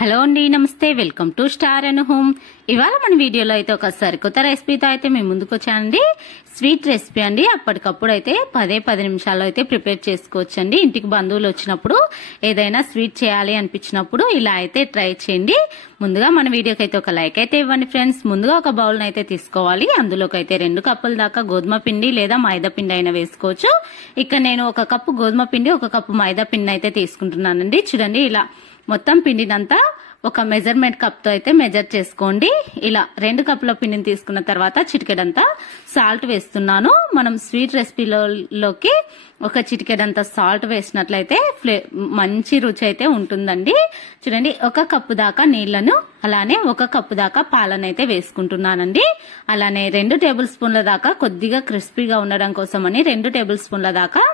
Hello అండి, నమస్తే. Welcome to star and home. ఇవాళ మన వీడియోలో అయితే ఒక సరికొత్త రెసిపీతో అయితే మేము ముందుకు వచ్చానండి. స్వీట్ రెసిపీ అండి. అప్పటికప్పుడు అయితే 10 నిమిషాల్లో అయితే ప్రిపేర్ చేసుకోవచ్చండి. ఇంటికి బంధువులు వచ్చినప్పుడు ఏదైనా స్వీట్ చేయాలి అనిపించినప్పుడు ఇలా అయితే ట్రై చేయండి. ముందుగా మన వీడియోకి అయితే ఒక లైక్ అయితే ఇవ్వండి ఫ్రెండ్స్. ముందుగా ఒక బౌల్ అయితే తీసుకోవాలి. అందులోకి అయితే 2 కప్పుల దాకా గోధుమ పిండి లేదా మైదా పిండి అయినా వేసుకోవచ్చు. ఇక్కడ నేను 1 కప్పు గోధుమ పిండి 1 కప్పు మైదా పిండి అయితే తీసుకుంటున్నానండి. చూడండి, ఇలా మొత్తం పిండినంతా ఒక మెజర్మెంట్ కప్ తో అయితే మెజర్ చేసుకోండి. ఇలా 2 కప్పుల పిండిని తీసుకున్న తర్వాత చిటికెడంతా సాల్ట్ వేస్తున్నాను. మనం స్వీట్ రెసిపీలోకి ఒక చిటికెడంతా సాల్ట్ వేసినట్లయితే మంచి రుచి అయితే ఉంటుందండి. చూడండి, 1 కప్పు దాకా నీళ్లను అలానే 1 కప్పు దాకా పాలను అయితే వేసుకుంటున్నానండి. అలానే 2 టేబుల్ స్పూన్ల దాకా కొద్దిగా క్రిస్పీగా ఉండడం కోసమని 2 టేబుల్ స్పూన్ల దాకా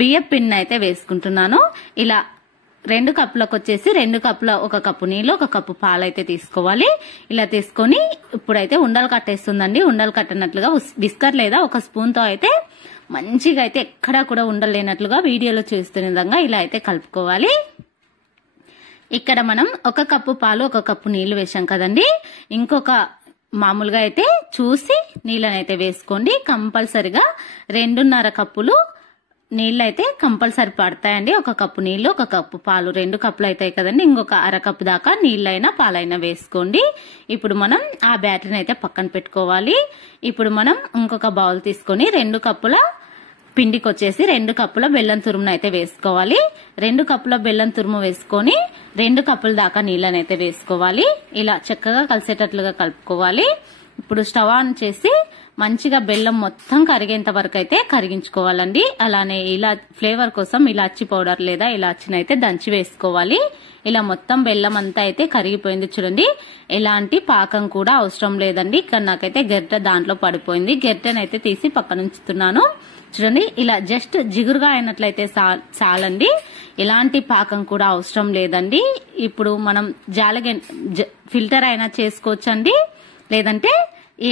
బియ్యం పిండిని అయితే వేసుకుంటున్నాను. ఇలా 2 కప్పులకు వచ్చేసి 2 కప్పుల 1 కప్పు నీళ్లు 1 కప్పు పాలు అయితే తీసుకోవాలి. ఇలా తీసుకొని ఇప్పుడైతే ఉండలు కట్టేస్తుందండి. ఉండలు కట్టినట్లుగా విస్కర్ లేదా 1 స్పూన్ తో అయితే మంచిగా అయితే ఎక్కడా కూడా ఉండలేనట్లుగా వీడియోలో చూస్తున్న విధంగా ఇలా అయితే కలుపుకోవాలి. ఇక్కడ మనం 1 కప్పు పాలు 1 కప్పు నీళ్లు వేసాం కదండి. ఇంకొక మామూలుగా అయితే చూసి నీళ్ళని అయితే వేసుకోండి. కంపల్సరిగా 2.5 కప్పులు నీళ్ళు అయితే కంపల్సరీ పడతాయండి. 1 కప్పు నీళ్లు 1 కప్పు పాలు 2 కప్పులు అవుతాయి కదండి. ఇంకొక 1/2 కప్పు దాకా నీళ్ళైనా పాలైనా వేసుకోండి. ఇప్పుడు మనం ఆ బ్యాటరీని అయితే పక్కన పెట్టుకోవాలి. ఇప్పుడు మనం ఇంకొక బౌల్ తీసుకొని 2 కప్పుల పిండికి వచ్చేసి 2 కప్పుల బెల్లం తురుమును అయితే వేసుకోవాలి. 2 కప్పుల బెల్లం తురుము వేసుకొని 2 కప్పుల దాకా నీళ్ళని అయితే వేసుకోవాలి. ఇలా చక్కగా కలిసేటట్లుగా కలుపుకోవాలి. ఇప్పుడు స్టవ్ ఆన్ చేసి మంచిగా బెల్లం మొత్తం కరిగేంత వరకు అయితే కరిగించుకోవాలండి. అలానే ఇలా ఫ్లేవర్ కోసం ఇలాచి పౌడర్ లేదా ఇలాచిని అయితే దంచి వేసుకోవాలి. ఇలా మొత్తం బెల్లం అంతా అయితే కరిగిపోయింది. చూడండి, ఎలాంటి పాకం కూడా అవసరం లేదండి. ఇక్కడ నాకైతే గెరిటె దాంట్లో పడిపోయింది. గెరిటెనైతే తీసి పక్కన ఉంచుతున్నాను. చూడండి, ఇలా జస్ట్ జిగురుగా అయినట్లయితే చాలండి. ఎలాంటి పాకం కూడా అవసరం లేదండి. ఇప్పుడు మనం ఫిల్టర్ అయినా చేసుకోవచ్చండి. లేదంటే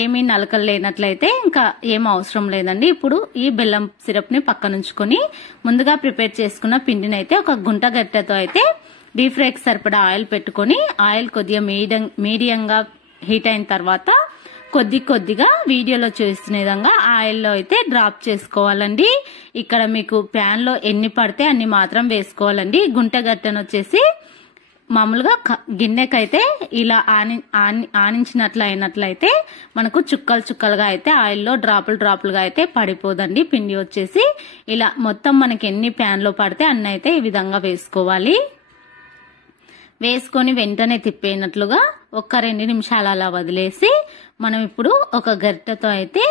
ఏమీ నలకలు లేనట్లయితే ఇంకా ఏం అవసరం లేదండి. ఇప్పుడు ఈ బెల్లం సిరప్ ని పక్కనుంచుకొని ముందుగా ప్రిపేర్ చేసుకున్న పిండిని అయితే ఒక గుంట గట్టెతో అయితే డీప్ ఫ్రైకి సరిపడా ఆయిల్ పెట్టుకొని ఆయిల్ కొద్దిగా మీడియంగా హీట్ అయిన తర్వాత కొద్దిగా వీడియోలో చూస్తున్న విధంగా ఆయిల్లో అయితే డ్రాప్ చేసుకోవాలండి. ఇక్కడ మీకు ప్యాన్ లో ఎన్ని పడితే అన్ని మాత్రం వేసుకోవాలండి. గుంట గట్టెను వచ్చేసి మామూలుగా గిన్నెకైతే ఇలా ఆనించినట్లు అయినట్లయితే మనకు చుక్కలుగా అయితే ఆయిల్లో డ్రాపులుగా అయితే పడిపోదండి. పిండి వచ్చేసి ఇలా మొత్తం మనకి ఎన్ని ప్యాన్ లో పడితే అన్ని అయితే ఈ విధంగా వేసుకోవాలి. వేసుకొని వెంటనే తిప్పేనట్లుగా 1-2 నిమిషాలు అలా వదిలేసి మనం ఇప్పుడు ఒక గరిటెతో అయితే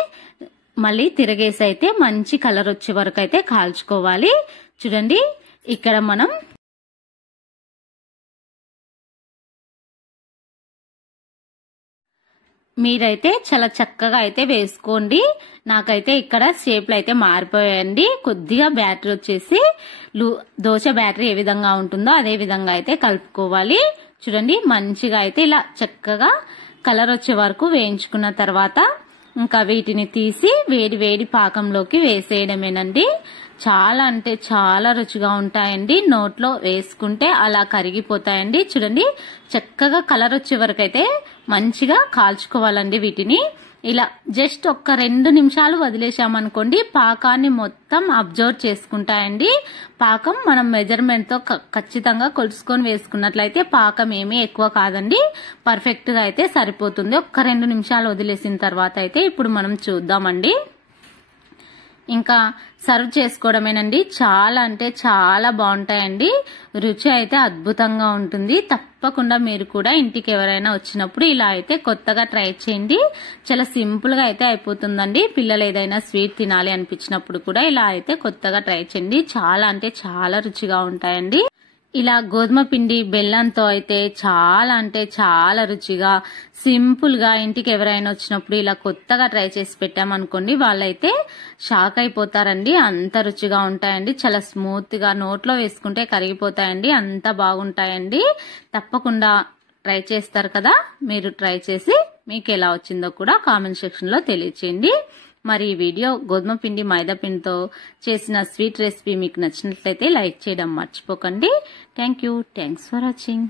మళ్ళీ తిరగేసి అయితే మంచి కలర్ వచ్చే వరకు అయితే కాల్చుకోవాలి. చూడండి, ఇక్కడ మనం మీరైతే చాలా చక్కగా అయితే వేసుకోండి. నాకైతే ఇక్కడ షేప్లు అయితే మారిపోయాయండి. కొద్దిగా బ్యాటరీ వచ్చేసి దోశ బ్యాటరీ ఏ విధంగా ఉంటుందో అదే విధంగా అయితే కలుపుకోవాలి. చూడండి, మంచిగా అయితే ఇలా చక్కగా కలర్ వచ్చే వరకు వేయించుకున్న తర్వాత ఇంకా వీటిని తీసి వేడి పాకంలోకి వేసేయడమేనండి. చాలా అంటే చాలా రుచిగా ఉంటాయండి. నోట్లో వేసుకుంటే అలా కరిగిపోతాయండి. చూడండి, చక్కగా కలర్ వచ్చే వరకు అయితే మంచిగా కాల్చుకోవాలండి. వీటిని ఇలా జస్ట్ 1-2 నిమిషాలు వదిలేసామనుకోండి పాకాన్ని మొత్తం అబ్జర్వ్ చేసుకుంటాయండి. పాకం మనం మెజర్మెంట్ తో ఖచ్చితంగా కొలుసుకొని వేసుకున్నట్లయితే పాకం ఏమీ ఎక్కువ కాదండి. పర్ఫెక్ట్ గా అయితే సరిపోతుంది. 1-2 నిమిషాలు వదిలేసిన తర్వాత అయితే ఇప్పుడు మనం చూద్దామండి. ఇంకా సర్వ్ చేసుకోవడమేనండి. చాలా అంటే చాలా బాగుంటాయండి. రుచి అయితే అద్భుతంగా ఉంటుంది. తప్పకుండా మీరు కూడా ఇంటికి ఎవరైనా వచ్చినప్పుడు ఇలా అయితే కొత్తగా ట్రై చేయండి. చాలా సింపుల్ గా అయితే అయిపోతుందండి. పిల్లలు ఏదైనా స్వీట్ తినాలి అనిపించినప్పుడు కూడా ఇలా అయితే కొత్తగా ట్రై చేయండి. చాలా అంటే చాలా రుచిగా ఉంటాయండి. ఇలా గోధుమ పిండి బెల్లంతో అయితే చాలా అంటే చాలా రుచిగా సింపుల్ గా ఇంటికి ఎవరైనా వచ్చినప్పుడు ఇలా కొత్తగా ట్రై చేసి పెట్టామనుకోండి వాళ్ళైతే షాక్ అయిపోతారండి. అంత రుచిగా ఉంటాయండి. చాలా స్మూత్ గా నోట్లో వేసుకుంటే కరిగిపోతాయండి. అంత బాగుంటాయండి. తప్పకుండా ట్రై చేస్తారు కదా. మీరు ట్రై చేసి మీకు ఎలా వచ్చిందో కూడా కామెంట్ సెక్షన్ లో తెలియచేయండి. మరి ఈ వీడియో గోధుమ పిండి మైదా పిండితో చేసిన స్వీట్ రెసిపీ మీకు నచ్చినట్లయితే లైక్ చేయడం మర్చిపోకండి. Thanks for watching.